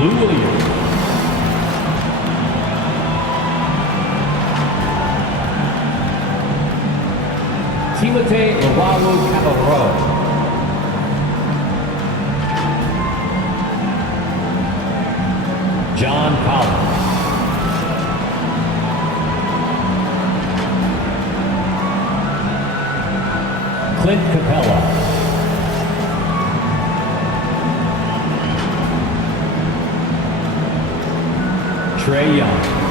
Lou Williams. Timothy Luwawu-Cabarrot. John Collins. Clint Capella. Trae Young.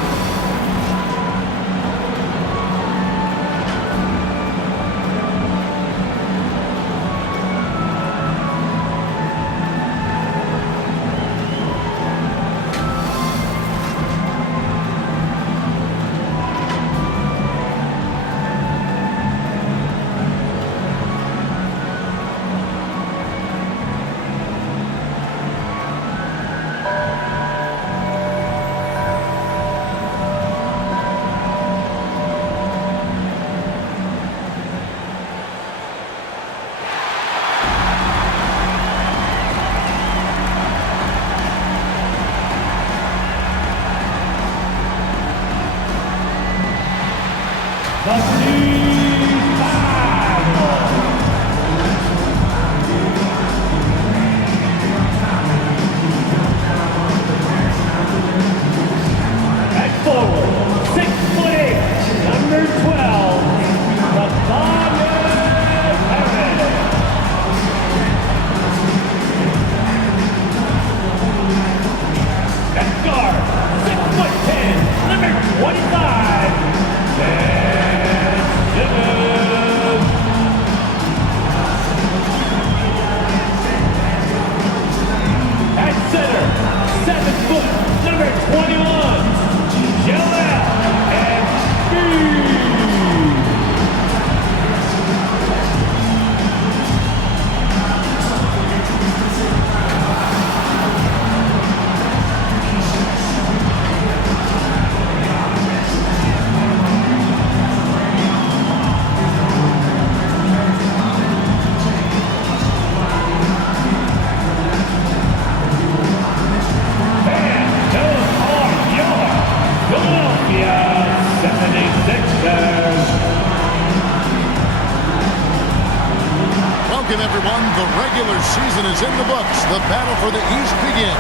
Welcome, everyone. The regular season is in the books. The battle for the East begins.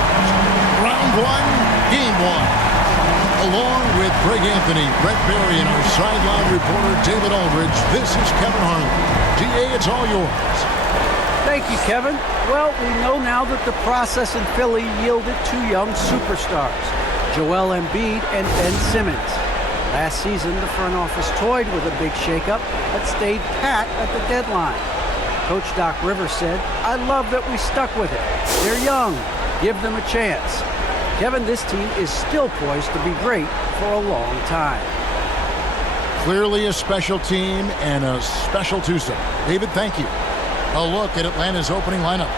Round one, game one. Along with Greg Anthony, Brett Barry, and our sideline reporter, David Aldridge, this is Kevin Harlan. DA, it's all yours. Thank you, Kevin. Well, we know now that the process in Philly yielded two young superstars, Joel Embiid and Ben Simmons. Last season, the front office toyed with a big shakeup but stayed pat at the deadline. Coach Doc Rivers said, "I love that we stuck with it. They're young. Give them a chance." Kevin, this team is still poised to be great for a long time. Clearly a special team and a special twosome. David, thank you. A look at Atlanta's opening lineup.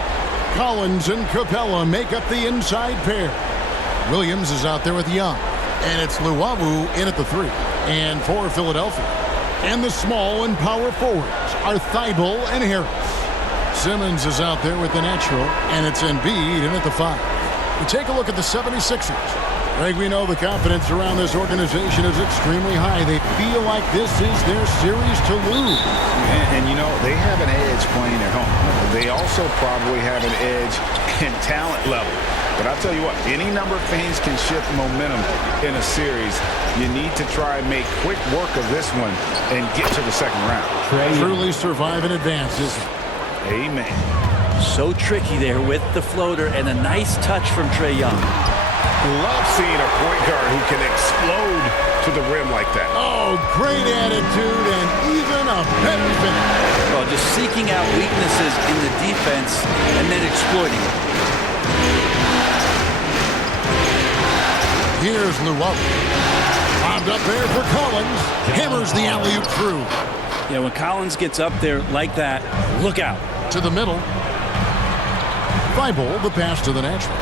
Collins and Capella make up the inside pair. Williams is out there with Young. And it's Luwawu in at the 3. And for Philadelphia. And the small and power forwards are Thibault and Harris. Simmons is out there with the natural. And it's Embiid in at the 5. We take a look at the 76ers. Greg, we know the confidence around this organization is extremely high. They feel like this is their series to lose. And you know, they have an edge playing at home. They also probably have an edge in talent level. But I'll tell you what, any number of things can shift momentum in a series. You need to try and make quick work of this one and get to the second round. Truly survive and advance, isn't it? Amen. So tricky there with the floater and a nice touch from Trae Young. Love seeing a point guard who can explode to the rim like that. Oh, great attitude and even a better finish. Well, just seeking out weaknesses in the defense and then exploiting it. Here's Luwawu. Bombed up there for Collins. Hammers the alley-oop through. Yeah, when Collins gets up there like that, look out. To the middle. Thibault, the pass to the natural.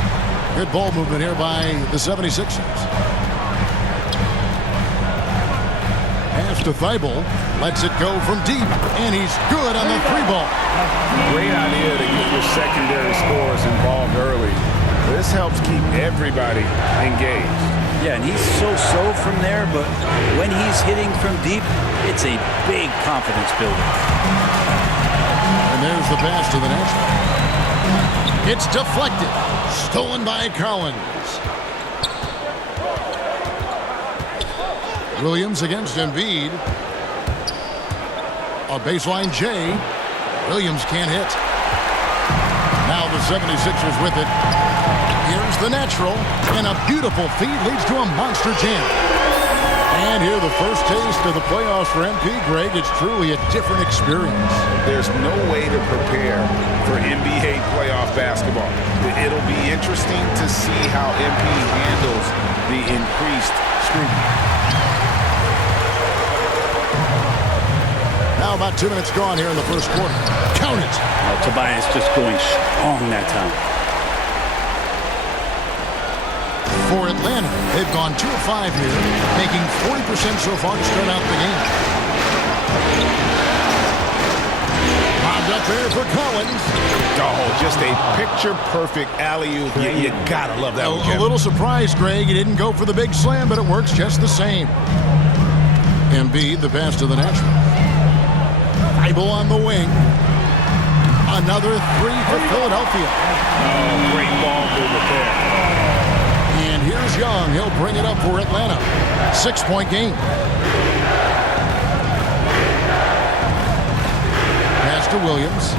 Good ball movement here by the 76ers. Pass to Thibault. Lets it go from deep. And he's good on the 3 ball. Great idea to get your secondary scorers involved early. This helps keep everybody engaged. Yeah, and he's so-so from there, but when he's hitting from deep, it's a big confidence builder. And there's the pass to the natural. It's deflected. Stolen by Collins. Williams against Embiid. A baseline J. Williams can't hit. Now the 76ers with it. Here's the natural. And a beautiful feed leads to a monster jam. And here the first taste of the playoffs for MP, Greg. It's truly a different experience. There's no way to prepare for NBA playoff basketball. It'll be interesting to see how MP handles the increased scrutiny. Now about 2 minutes gone here in the first quarter. Count it. Oh, Tobias just going strong that time. For Atlanta, they've gone 2 of 5 here, making 40% so far to start out the game. Bobbed up there for Collins. Oh, just a picture-perfect alley-oop. You gotta love that one, A Kevin. little surprised, Greg. He didn't go for the big slam, but it works just the same. Embiid, the pass to the natural. Thibault on the wing. Another 3 for Philadelphia. Oh, great ball movement there. And here's Young. He'll bring it up for Atlanta. 6-point game. Pass to Williams.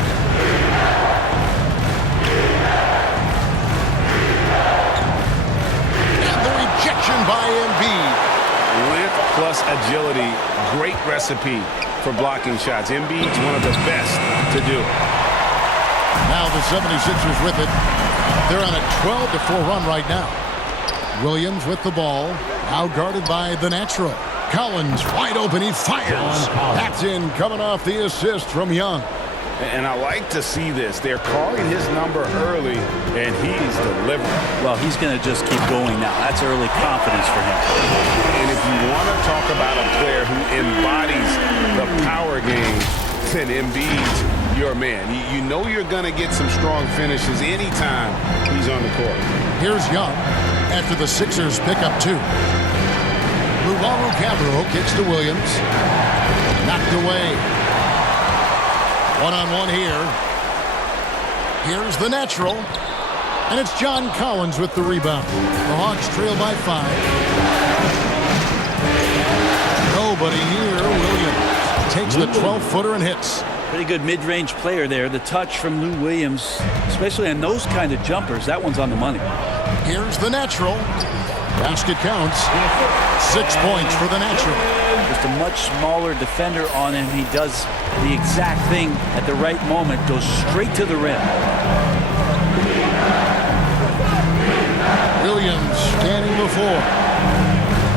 And the rejection by Embiid. Length plus agility, great recipe for blocking shots. Embiid's one of the best to do it. Now the 76ers with it. They're on a 12-4 run right now. Williams with the ball. Now guarded by the natural. Collins wide open. He fires. That's in, coming off the assist from Young. And I like to see this. They're calling his number early, and he's delivering. Well, he's going to just keep going now. That's early confidence for him. And if you want to talk about a player who embodies the power game, then Embiid's your man. You know you're going to get some strong finishes anytime he's on the court. Here's Young after the Sixers pick up 2. Luwawu Cabarrot kicks to Williams. Knocked away. One-on-one here. Here's the natural. And it's John Collins with the rebound. The Hawks trail by 5. Nobody here. Williams takes the 12-footer and hits. Pretty good mid-range player there. The touch from Lou Williams, especially on those kind of jumpers, that one's on the money. Here's the natural. Basket counts. 6 points for the natural. Just a much smaller defender on him. He does the exact thing at the right moment, goes straight to the rim. Williams standing before.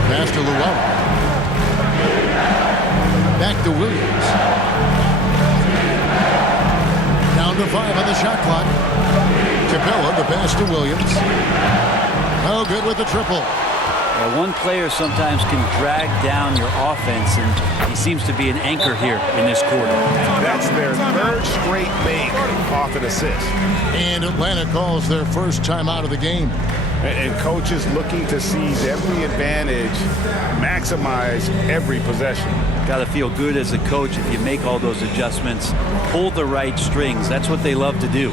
Pass to Luwawu. Back to Williams. Down to 5 on the shot clock. Capella, the pass to Williams. Oh, good with the triple. One player sometimes can drag down your offense, and he seems to be an anchor here in this quarter. That's their 3rd straight make off an assist. And Atlanta calls their first time out of the game. And coaches looking to seize every advantage, maximize every possession. Got to feel good as a coach if you make all those adjustments, pull the right strings. That's what they love to do.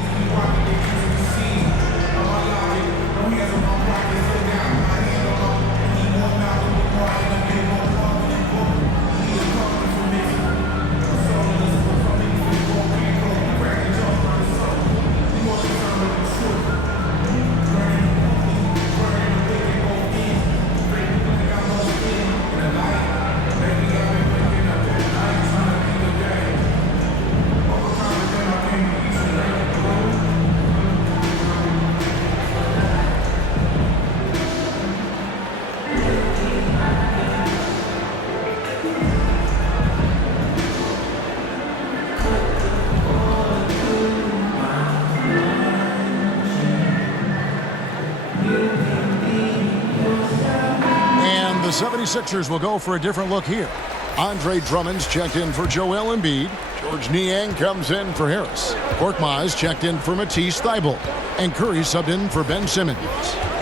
The 76ers will go for a different look here. Andre Drummond's checked in for Joel Embiid. George Niang comes in for Harris. Korkmaz checked in for Matisse Thybulle. And Curry subbed in for Ben Simmons.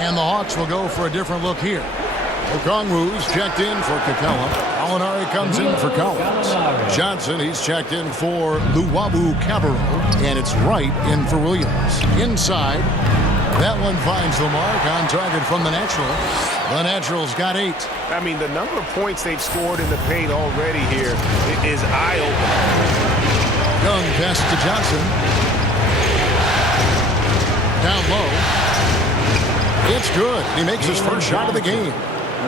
And the Hawks will go for a different look here. Okongwu's checked in for Capella. Gallinari comes in for Collins. Johnson, he's checked in for Luwawu-Cabarrot. And it's Wright in for Williams. Inside, that one finds the mark on target from the natural. The natural's got 8. I mean, the number of points they've scored in the paint already here is eye-opening. Young passes to Johnson. Down low. It's good. He makes his first shot of the game.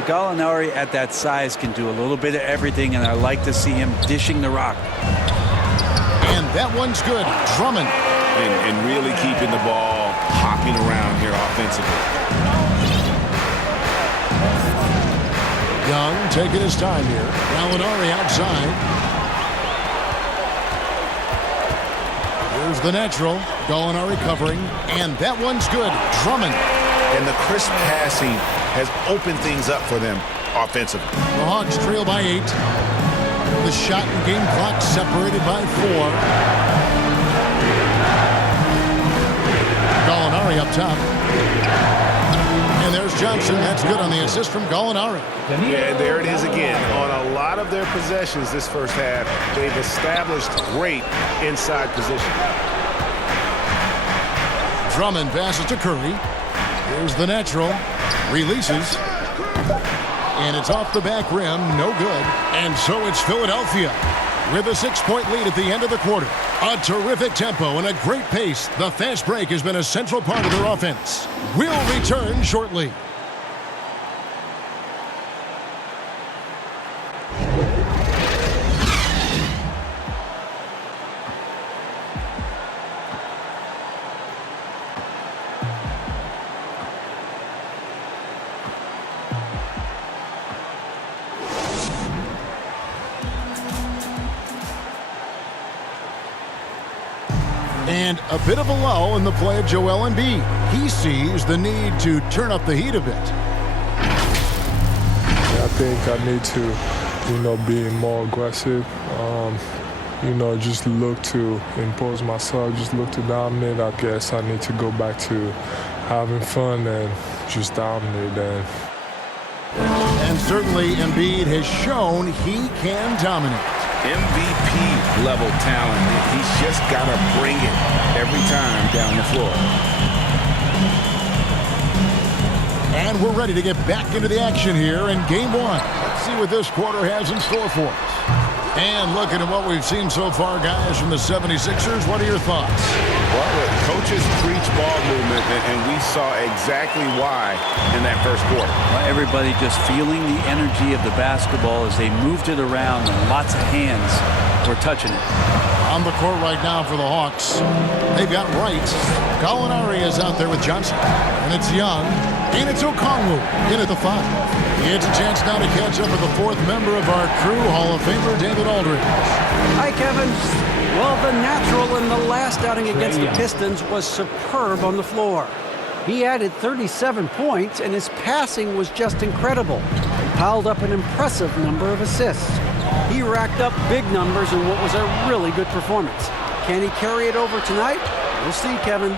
Gallinari at that size can do a little bit of everything, and I like to see him dishing the rock. And that one's good. Drummond. And really keeping the ball hopping around here offensively. Young taking his time here. Gallinari outside. Here's the natural. Gallinari covering. And that one's good. Drummond. And the crisp passing has opened things up for them offensively. The Hawks trail by 8. The shot and game clock separated by 4. Gallinari up top. And there's Johnson. That's good on the assist from Gallinari. Yeah, there it is again. On a lot of their possessions this first half, they've established great inside position. Drummond passes to Curry. Here's the natural. Releases. And it's off the back rim. No good. And so it's Philadelphia with a 6-point lead at the end of the quarter. A terrific tempo and a great pace. The fast break has been a central part of their offense. We'll return shortly. And a bit of a lull in the play of Joel Embiid. He sees the need to turn up the heat a bit. I think I need to, be more aggressive. Just look to impose myself, just look to dominate. I guess I need to go back to having fun and just dominate. And certainly Embiid has shown he can dominate. MVP level talent. He's just got to bring it every time down the floor. And we're ready to get back into the action here in Game 1. Let's see what this quarter has in store for us. And looking at what we've seen so far, guys, from the 76ers, what are your thoughts? Well, coaches preach ball movement, and we saw exactly why in that first quarter. Well, everybody just feeling the energy of the basketball as they moved it around, and lots of hands were touching it. On the court right now for the Hawks, they've got Wright. Gallinari is out there with Johnson. And it's Young. And it's Okongwu in at the 5. It's a chance now to catch up with the 4th member of our crew, Hall of Famer David Aldridge. Hi, Kevin. Well, the natural in the last outing against the Pistons was superb on the floor. He added 37 points, and his passing was just incredible. He piled up an impressive number of assists. He racked up big numbers in what was a really good performance. Can he carry it over tonight? We'll see, Kevin.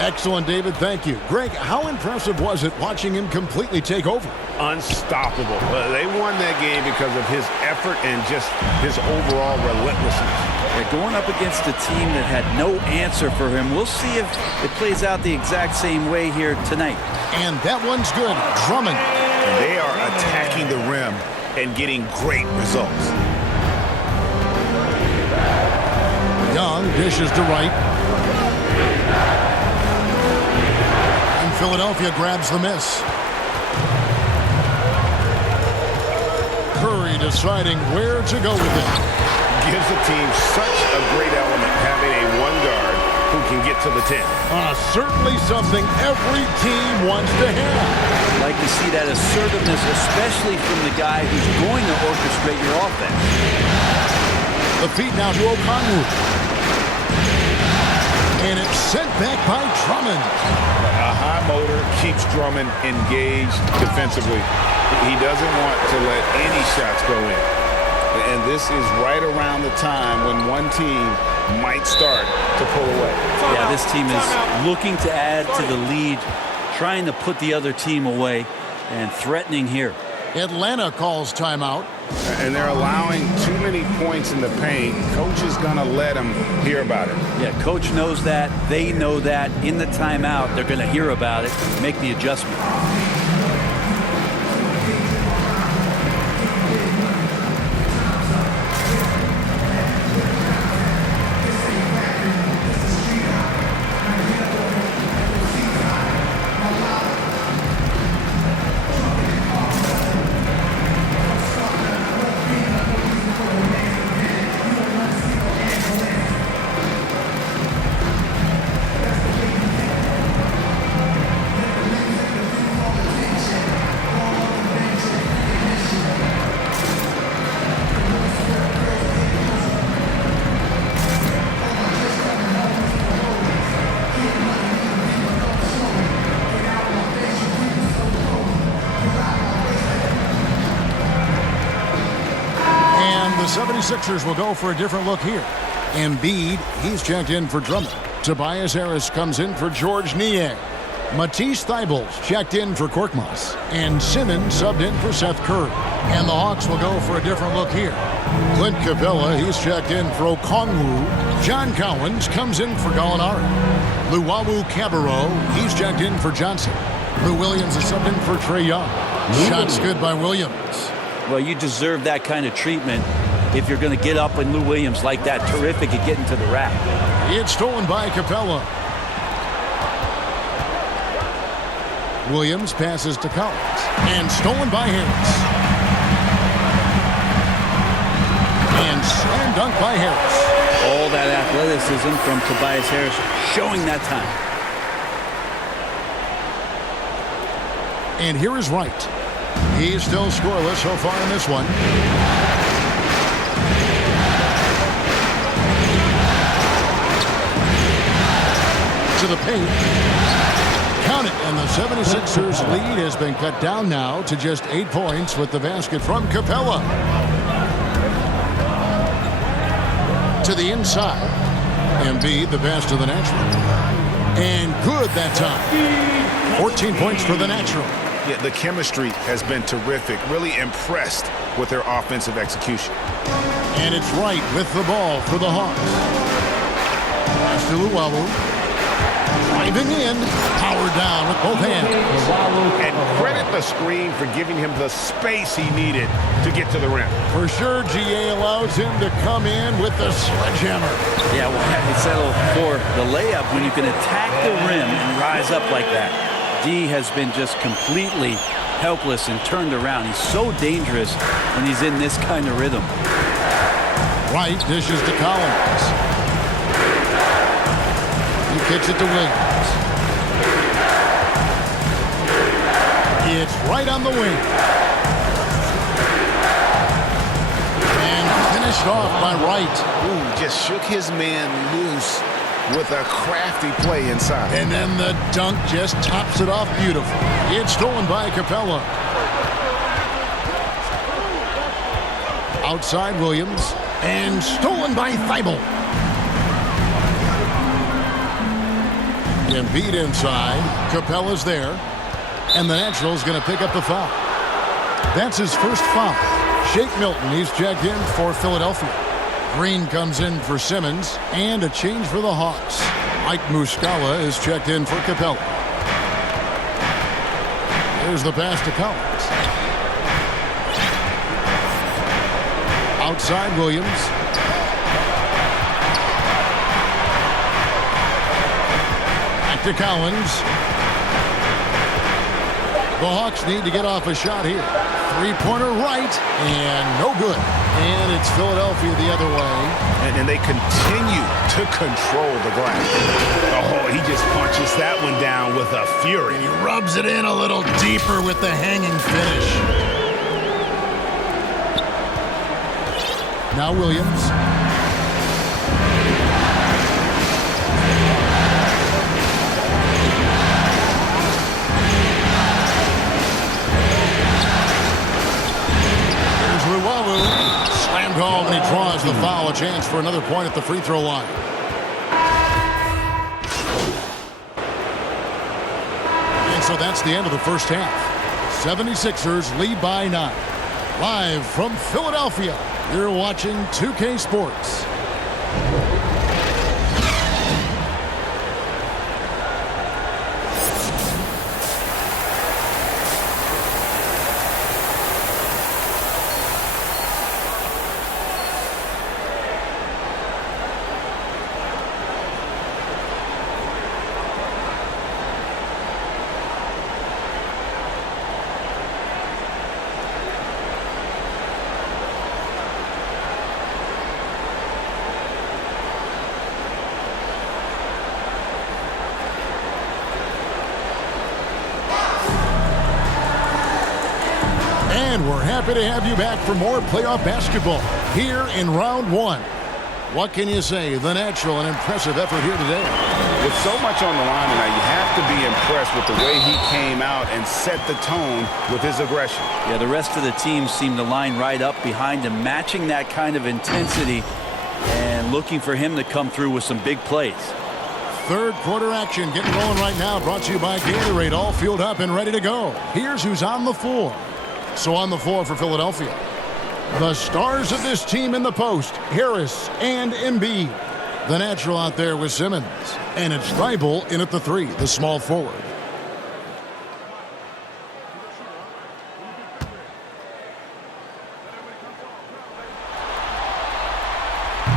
Excellent, David. Thank you. Greg, how impressive was it watching him completely take over? Unstoppable. They won that game because of his effort and just his overall relentlessness. They're going up against a team that had no answer for him. We'll see if it plays out the exact same way here tonight. And that one's good. Drummond. And they are attacking the rim and getting great results. Young dishes to Wright. And Philadelphia grabs the miss. Curry deciding where to go with it. Gives the team such a great element having a one guard who can get to the 10. Certainly something every team wants to have. Like to see that assertiveness, especially from the guy who's going to orchestrate your offense. The feed now to Okongwu. And it's sent back by Drummond. A high motor keeps Drummond engaged defensively. He doesn't want to let any shots go in. And this is right around the time when one team might start to pull away. Yeah, this team is looking to add to the lead, trying to put the other team away, and threatening here. Atlanta calls timeout. And they're allowing too many points in the paint. Coach is going to let them hear about it. Yeah, coach knows that. They know that. In the timeout, they're going to hear about it, make the adjustment. The 76ers will go for a different look here. Embiid, he's checked in for Drummond. Tobias Harris comes in for George Niang. Matisse Thybulle's checked in for Korkmaz. And Simmons subbed in for Seth Curry. And the Hawks will go for a different look here. Clint Capella, he's checked in for Okongwu. John Cowens comes in for Gallinari. Luwawu Cabarro, he's checked in for Johnson. Lou Williams is subbed in for Trae Young. Shots good by Williams. Well, you deserve that kind of treatment if you're going to get up and Lou Williams like that. Terrific at getting to the rack. It's stolen by Capella. Williams passes to Collins. And stolen by Harris. And slam dunk by Harris. All that athleticism from Tobias Harris showing that time. And here is Wright. He's still scoreless so far in this one. To the paint. Count it, and the 76ers lead has been cut down now to just 8 points with the basket from Capella. To the inside. Embiid, the pass to the natural. And good that time. 14 points for the natural. Yeah, the chemistry has been terrific. Really impressed with their offensive execution. And it's Wright with the ball for the Hawks. Pass to Luwawu. Driving in. Power down with both hands. And credit the screen for giving him the space he needed to get to the rim. For sure, GA allows him to come in with the sledgehammer. Yeah, well, have you settle for the layup when you can attack the rim and rise up like that? D has been just completely helpless and turned around. He's so dangerous when he's in this kind of rhythm. Wright dishes to Collins. He kicks it to Williams. It's right on the wing. And finished off by Wright. Ooh, just shook his man loose with a crafty play inside. And then the dunk just tops it off beautiful. It's stolen by Capella. Outside Williams. And stolen by Thibault. Embiid inside. Capella's there. And the Natural's going to pick up the foul. That's his first foul. Shake Milton, he's checked in for Philadelphia. Green comes in for Simmons, and a change for the Hawks. Mike Muscala is checked in for Capella. There's the pass to Collins. Outside Williams. Back to Collins. The Hawks need to get off a shot here. Three-pointer right, and no good. And it's Philadelphia the other way. And they continue to control the glass. Oh, he just punches that one down with a fury. And he rubs it in a little deeper with the hanging finish. Now Williams. Luwawu slam chance for another point at the free throw line. And so that's the end of the first half. 76ers lead by 9. Live from Philadelphia, you're watching 2K Sports. And we're happy to have you back for more playoff basketball here in round 1. What can you say? The natural and impressive effort here today. With so much on the line tonight, you have to be impressed with the way he came out and set the tone with his aggression. Yeah, the rest of the team seemed to line right up behind him, matching that kind of intensity and looking for him to come through with some big plays. Third quarter action getting going right now, brought to you by Gatorade, all fueled up and ready to go. Here's who's on the floor. So on the floor for Philadelphia, the stars of this team in the post, Harris and Embiid. The natural out there with Simmons. And it's Thybulle in at the 3, the small forward.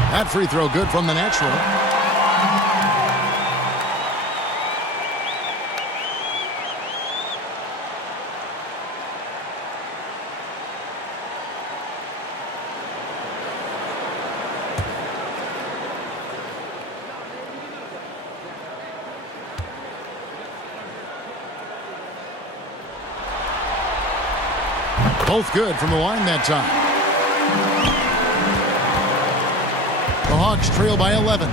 That free throw good from the natural. Both good from the line that time. The Hawks trail by 11.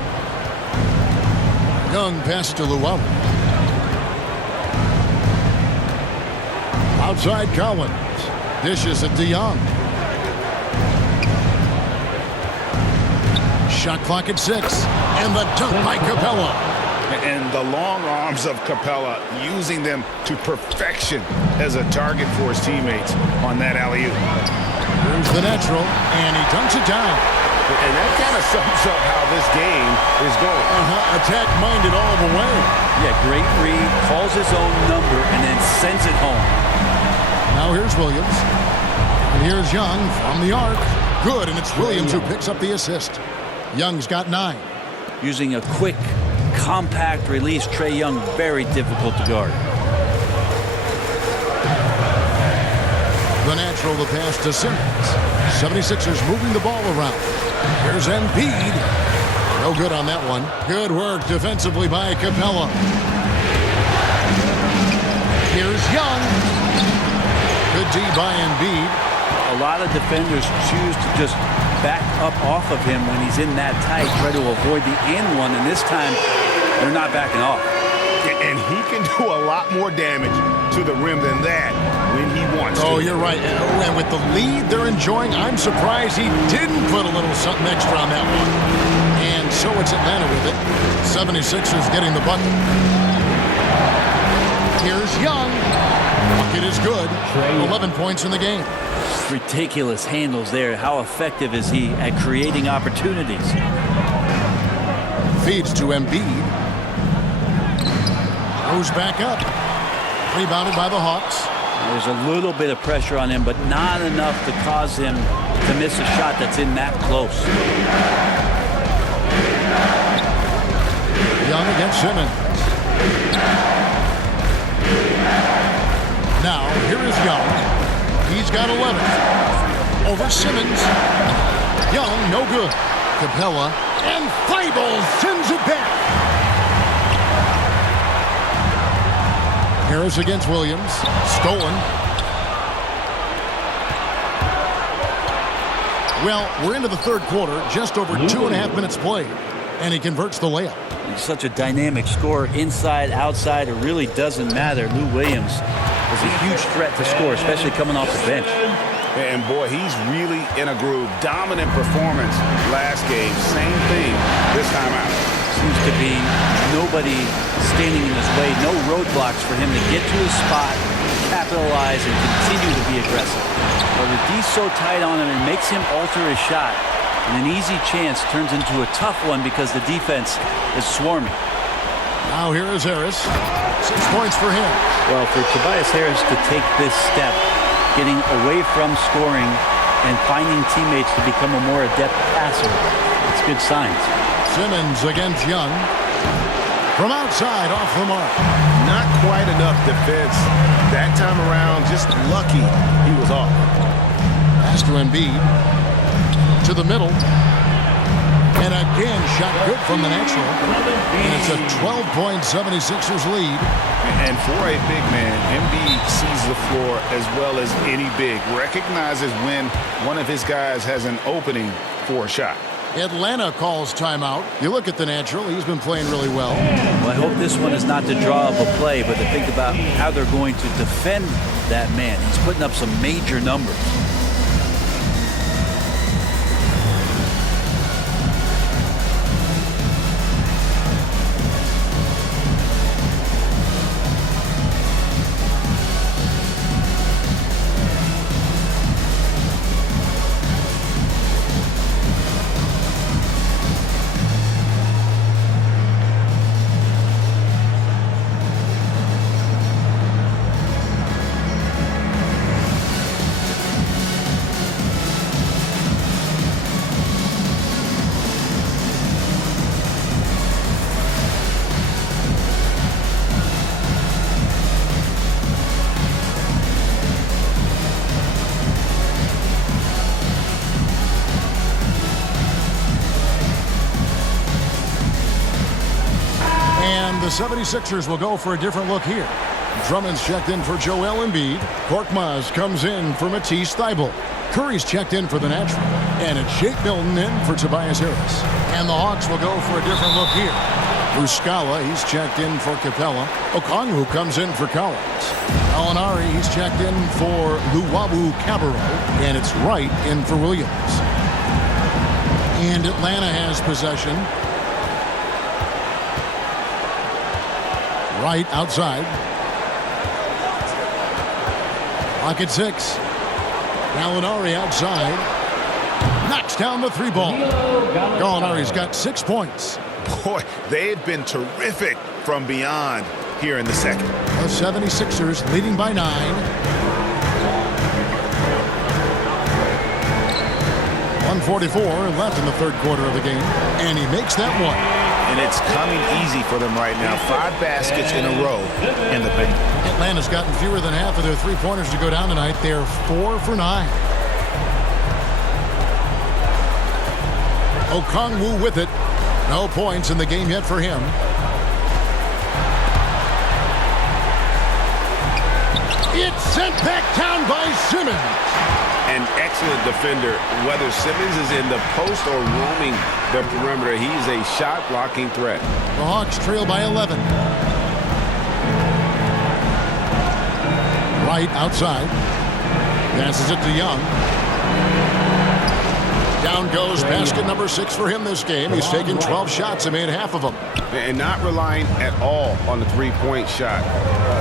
Young pass to Luwawu. Outside Collins. Dishes at DeYoung. Shot clock at 6. And the dunk by Capella. And the long arms of Capella, using them to perfection as a target for his teammates on that alley-oop. Here's the natural, and he dunks it down. And that kind of sums up how this game is going. Attack-minded all the way. Yeah, great read, calls his own number, and then sends it home. Now here's Williams. And here's Young from the arc. Good, and it's Williams who picks up the assist. Young's got 9. Using a quick, compact release, Trae Young, very difficult to guard. The natural, the pass to Simmons. 76ers moving the ball around. Here's Embiid. No good on that one. Good work defensively by Capella. Here's Young. Good D by Embiid. A lot of defenders choose to just back up off of him when he's in that tight, try to avoid the and one, and this time they're not backing off. And he can do a lot more damage to the rim than that when he wants to. Oh, you're right. And with the lead they're enjoying, I'm surprised he didn't put a little something extra on that one. And so it's Atlanta with it. 76ers getting the bucket. Here's Young. Bucket is good. 11 points in the game. Ridiculous handles there. How effective is he at creating opportunities? Feeds to Embiid. Goes back up. Rebounded by the Hawks. There's a little bit of pressure on him, but not enough to cause him to miss a shot that's in that close. Young against Simmons. Now, here is Young. He's got 11. Over Simmons. Young, no good. Capella. And Thybulle sends it back. Harris against Williams. Stolen. Well, we're into the third quarter. Just over 2.5 minutes played. And he converts the layup. He's such a dynamic scorer, inside, outside. It really doesn't matter. Lou Williams is a huge threat to score, especially coming off the bench. And boy, he's really in a groove. Dominant performance last game. Same thing this time out. Seems to be nobody standing in his way. No roadblocks for him to get to his spot, capitalize, and continue to be aggressive. Well, the D's so tight on him, it makes him alter his shot. And an easy chance turns into a tough one because the defense is swarming. Now here is Harris. 6 points for him. Well, for Tobias Harris to take this step, getting away from scoring and finding teammates to become a more adept passer, it's good signs. Simmons against Young. From outside, off the mark. Not quite enough defense. That time around, just lucky he was off. Pass to Embiid. To the middle. And again, shot good from the natural. And it's a 12-point 76ers lead. And for a big man, Embiid sees the floor as well as any big. Recognizes when one of his guys has an opening for a shot. Atlanta calls timeout. You look at the natural. He's been playing really well. Well, I hope this one is not the draw of a play, but to think about how they're going to defend that man. He's putting up some major numbers. The 76ers will go for a different look here. Drummond's checked in for Joel Embiid. Korkmaz comes in for Matisse Thybulle. Curry's checked in for the natural. And it's Shake Milton in for Tobias Harris. And the Hawks will go for a different look here. Muscala, he's checked in for Capella. Okongwu comes in for Collins. Alinari, he's checked in for Luwawu-Cabarrot. And it's Wright in for Williams. And Atlanta has possession. Right outside. Clock at 6. Gallinari outside. Knocks down the 3 ball. Gallinari's got 6 points. Boy, they've been terrific from beyond here in the second. The 76ers leading by 9. 1:44 left in the third quarter of the game. And he makes that one. And it's coming easy for them right now. 5 baskets in a row in the paint. Atlanta's gotten fewer than half of their three-pointers to go down tonight. They're 4 for 9. Okongwu with it. No points in the game yet for him. It's sent back down by Simmons. An excellent defender, whether Simmons is in the post or roaming the perimeter. He's a shot-blocking threat. The Hawks trail by 11. Right outside. Passes it to Young. Down goes basket number 6 for him this game. He's taken 12 shots and made half of them. And not relying at all on the three-point shot.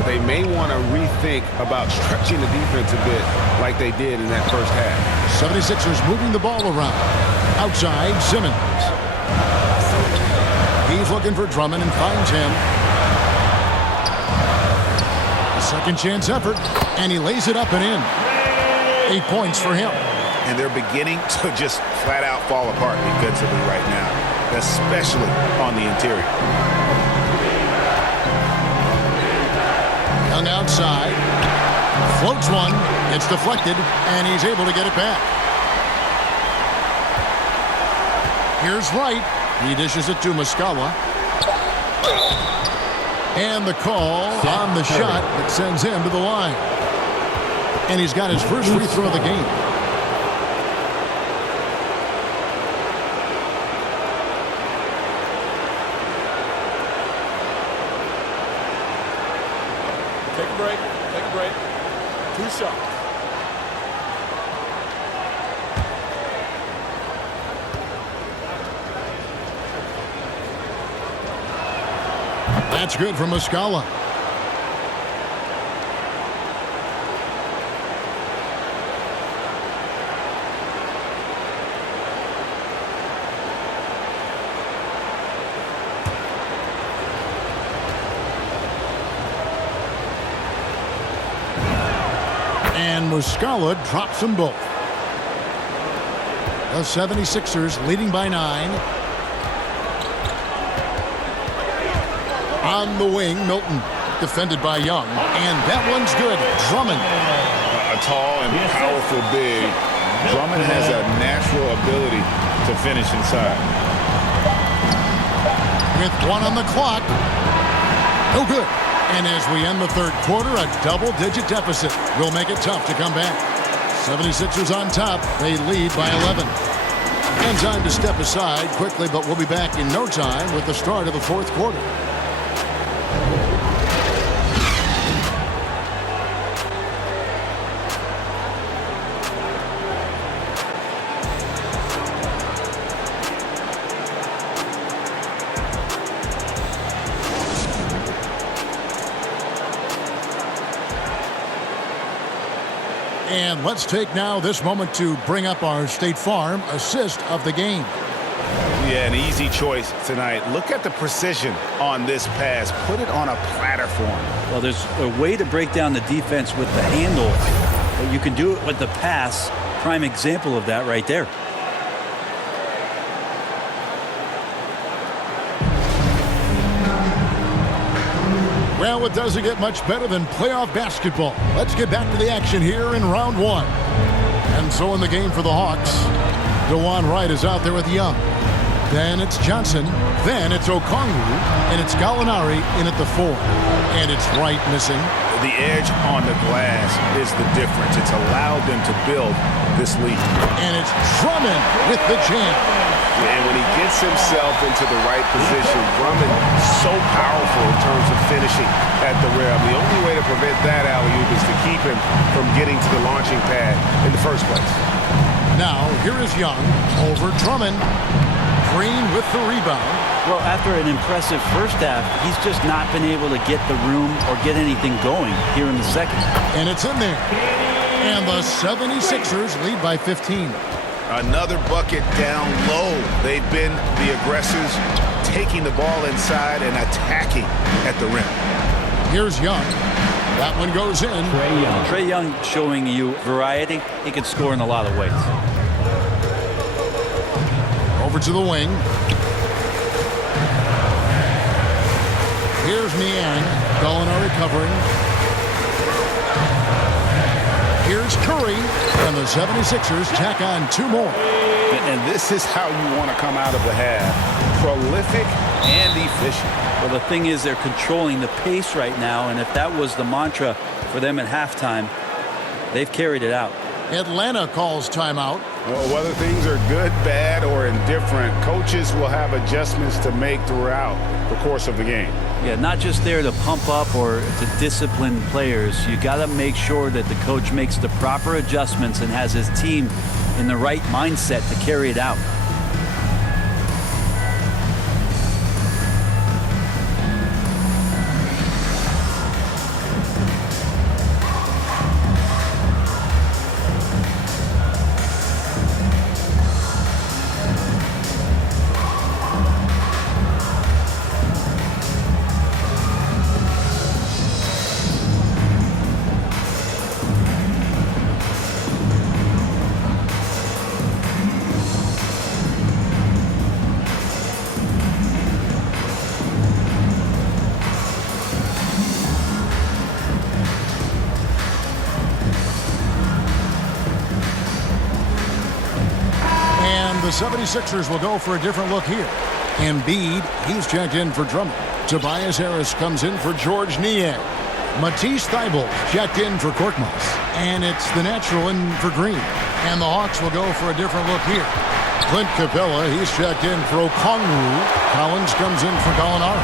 They may want to rethink about stretching the defense a bit like they did in that first half. 76ers moving the ball around. Outside, Simmons. He's looking for Drummond and finds him. A second chance effort, and he lays it up and in. 8 points for him. And they're beginning to just flat out fall apart defensively right now, especially on the interior. Young outside. Floats one. It's deflected, and he's able to get it back. Here's Wright. He dishes it to Muscala. And the call on the shot that sends him to the line. And he's got his first free throw of the game. Take a break. Take a break. 2 shots. That's good from Muscala. And Muscala drops them both. The 76ers leading by 9. On the wing, Milton defended by Young. And that one's good. Drummond. A tall and powerful big. Drummond has a natural ability to finish inside. With 1 on the clock. No good. And as we end the third quarter, a double-digit deficit will make it tough to come back. 76ers on top. They lead by 11. And time to step aside quickly, but we'll be back in no time with the start of the fourth quarter. And let's take now this moment to bring up our State Farm assist of the game. Yeah, an easy choice tonight. Look at the precision on this pass. Put it on a platter for him. Well, there's a way to break down the defense with the handle, but you can do it with the pass. Prime example of that right there. Well, it doesn't get much better than playoff basketball. Let's get back to the action here in round 1. And so in the game for the Hawks, DeJuan Wright is out there with Young. Then it's Johnson. Then it's Okongwu. And it's Gallinari in at the 4. And it's Wright missing. The edge on the glass is the difference. It's allowed them to build this lead. And it's Drummond with the jam. And when he gets himself into the right position, Drummond so powerful in terms of finishing at the rim. The only way to prevent that alley-oop is to keep him from getting to the launching pad in the first place. Now, here is Young over Drummond. Green with the rebound. Well, after an impressive first half, he's just not been able to get the room or get anything going here in the second. And it's in there. And the 76ers lead by 15. Another bucket down low. They've been the aggressors, taking the ball inside and attacking at the rim. Here's Young. That one goes in. Trae Young. Trae Young showing you variety. He can score in a lot of ways. Over to the wing. Here's Niang. Gallinari covering. Here's Curry. And the 76ers tack on 2 more. And this is how you want to come out of the half. Prolific and efficient. Well, the thing is they're controlling the pace right now, and if that was the mantra for them at halftime, they've carried it out. Atlanta calls timeout. Well, whether things are good, bad, or indifferent, coaches will have adjustments to make throughout the course of the game. Yeah, not just there to pump up or to discipline players. You got to make sure that the coach makes the proper adjustments and has his team in the right mindset to carry it out. The 76ers will go for a different look here. Embiid, he's checked in for Drummond. Tobias Harris comes in for George Niang. Matisse Thybulle checked in for Korkmaz. And it's the natural in for Green. And the Hawks will go for a different look here. Clint Capella, he's checked in for Okongwu. Collins comes in for Gallinari.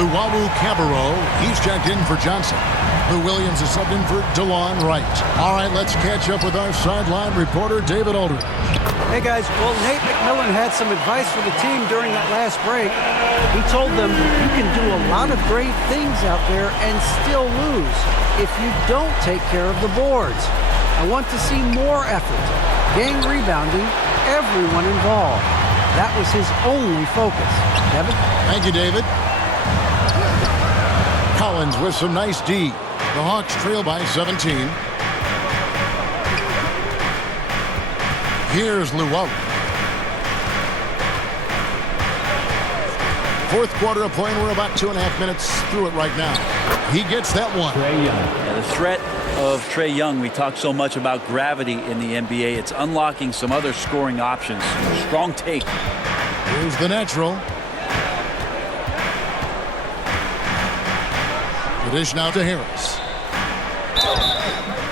Luwawu Cabarro, he's checked in for Johnson. Lou Williams is subbed in for DeLon Wright. All right, let's catch up with our sideline reporter, David Aldridge. Hey guys, well, Nate McMillan had some advice for the team during that last break. He told them you can do a lot of great things out there and still lose if you don't take care of the boards. I want to see more effort, gang rebounding, everyone involved. That was his only focus. Devin? Thank you, David. Collins with some nice D. The Hawks trail by 17. Here's Luwawu. Fourth quarter of play, and we're about 2.5 minutes through it right now. He gets that one. Trae Young. Yeah, the threat of Trae Young, we talk so much about gravity in the NBA. It's unlocking some other scoring options. Strong take. Here's the natural. The dish now to Harris.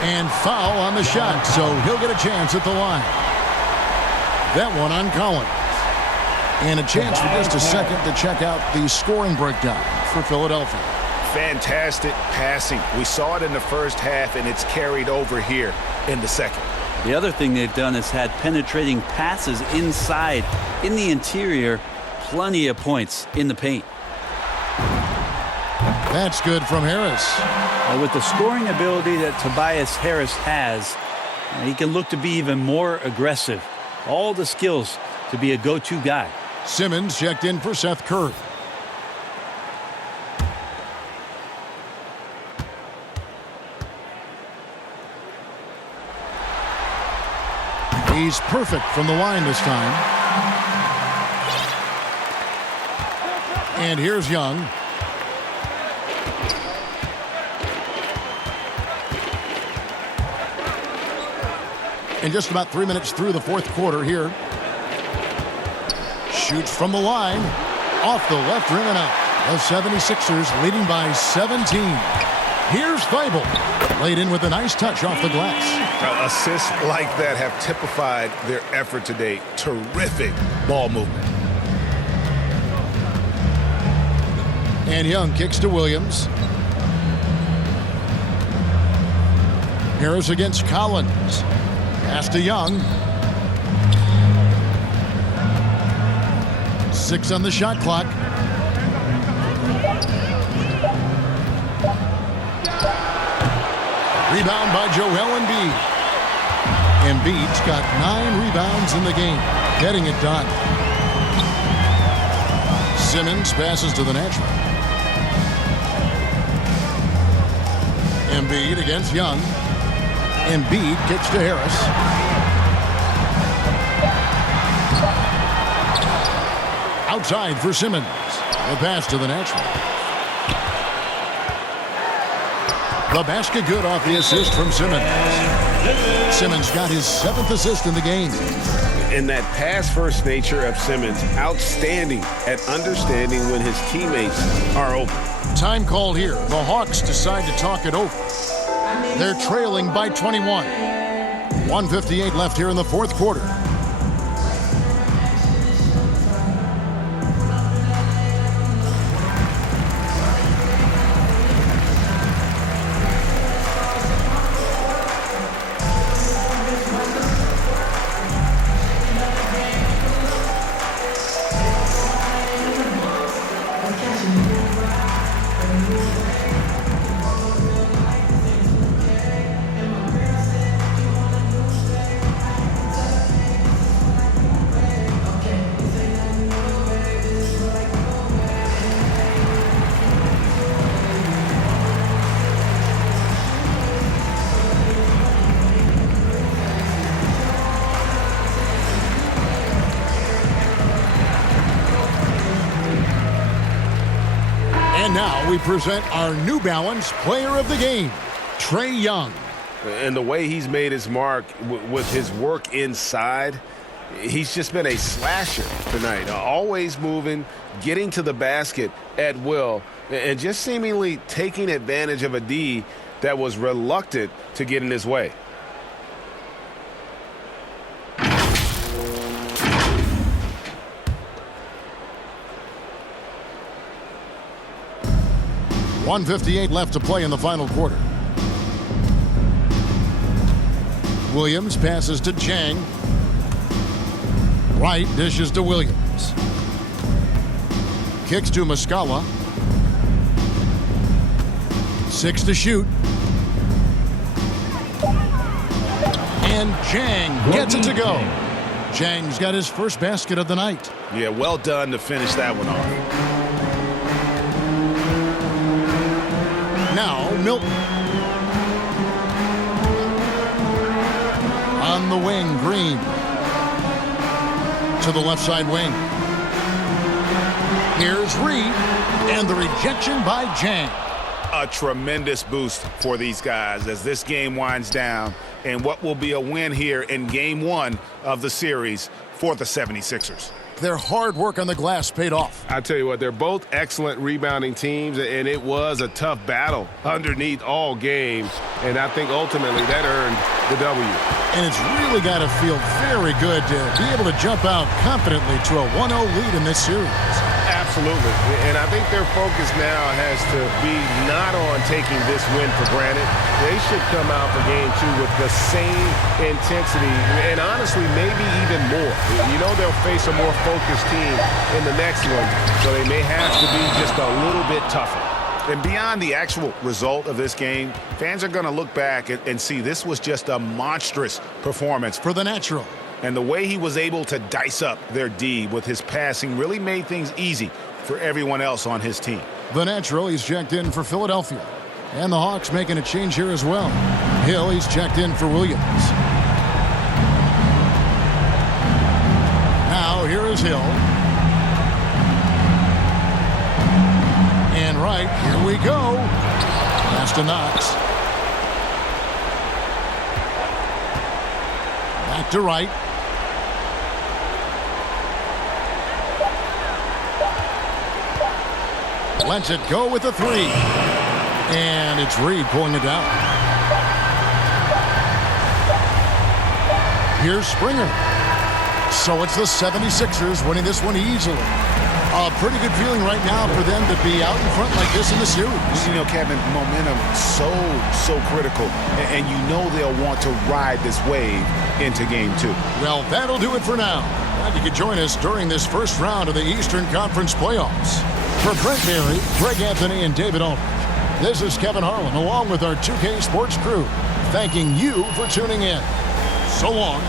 And foul on the shot, so he'll get a chance at the line. That one on Collins. And a chance for just a second to check out the scoring breakdown for Philadelphia. Fantastic passing. We saw it in the first half, and it's carried over here in the second. The other thing they've done is had penetrating passes inside, in the interior, plenty of points in the paint. That's good from Harris. With the scoring ability that Tobias Harris has, he can look to be even more aggressive. All the skills to be a go-to guy. Simmons checked in for Seth Curry. He's perfect from the line this time. And here's Young. And just about 3 minutes through the fourth quarter here. Shoots from the line. Off the left rim and out. The 76ers leading by 17. Here's Thibault. Laid in with a nice touch off the glass. Assists like that have typified their effort today. Terrific ball movement. And Young kicks to Williams. Harris against Collins. Pass to Young. 6 on the shot clock. Rebound by Joel Embiid. Embiid's got 9 rebounds in the game, getting it done. Simmons passes to the natural. Embiid against Young. Embiid kicks to Harris. Outside for Simmons. The pass to the natural. The basket good off the assist from Simmons. Simmons got his 7th assist in the game. And that pass-first nature of Simmons, outstanding at understanding when his teammates are open. Time called here. The Hawks decide to talk it over. They're trailing by 21. 1:58 left here in the fourth quarter. And now we present our New Balance Player of the Game, Trae Young. And the way he's made his mark with his work inside, he's just been a slasher tonight. Always moving, getting to the basket at will, and just seemingly taking advantage of a D that was reluctant to get in his way. .158 left to play in the final quarter. Williams passes to Chang. Wright dishes to Williams. Kicks to Muscala. 6 to shoot. And Chang gets it to go. Chang's got his first basket of the night. Yeah, well done to finish that one off. Now Milton. On the wing, Green. To the left side wing. Here's Reed. And the rejection by Chang. A tremendous boost for these guys as this game winds down and what will be a win here in game 1 of the series for the 76ers. Their hard work on the glass paid off. I tell you what, they're both excellent rebounding teams, and it was a tough battle underneath all game, and I think ultimately that earned the W. And it's really got to feel very good to be able to jump out confidently to a 1-0 lead in this series. Absolutely, and I think their focus now has to be not on taking this win for granted. They should come out for game 2 with the same intensity, and honestly, maybe even more. You know they'll face a more focused team in the next one, so they may have to be just a little bit tougher. And beyond the actual result of this game, fans are going to look back and see this was just a monstrous performance For the natural. And the way he was able to dice up their D with his passing really made things easy for everyone else on his team. The natural, he's checked in for Philadelphia. And the Hawks making a change here as well. Hill, he's checked in for Williams. Now here is Hill. And Wright, here we go. Pass to Knox. Back to Wright. Lets it go with a 3. And it's Reed pulling it down. Here's Springer. So it's the 76ers winning this one easily. A pretty good feeling right now for them to be out in front like this in the series. You know, Kevin, momentum so critical. And you know they'll want to ride this wave into game 2. Well, that'll do it for now. Glad you could join us during this first round of the Eastern Conference playoffs. For Brent Barry, Greg Anthony, and David Aldridge, this is Kevin Harlan along with our 2K Sports crew, thanking you for tuning in. So long.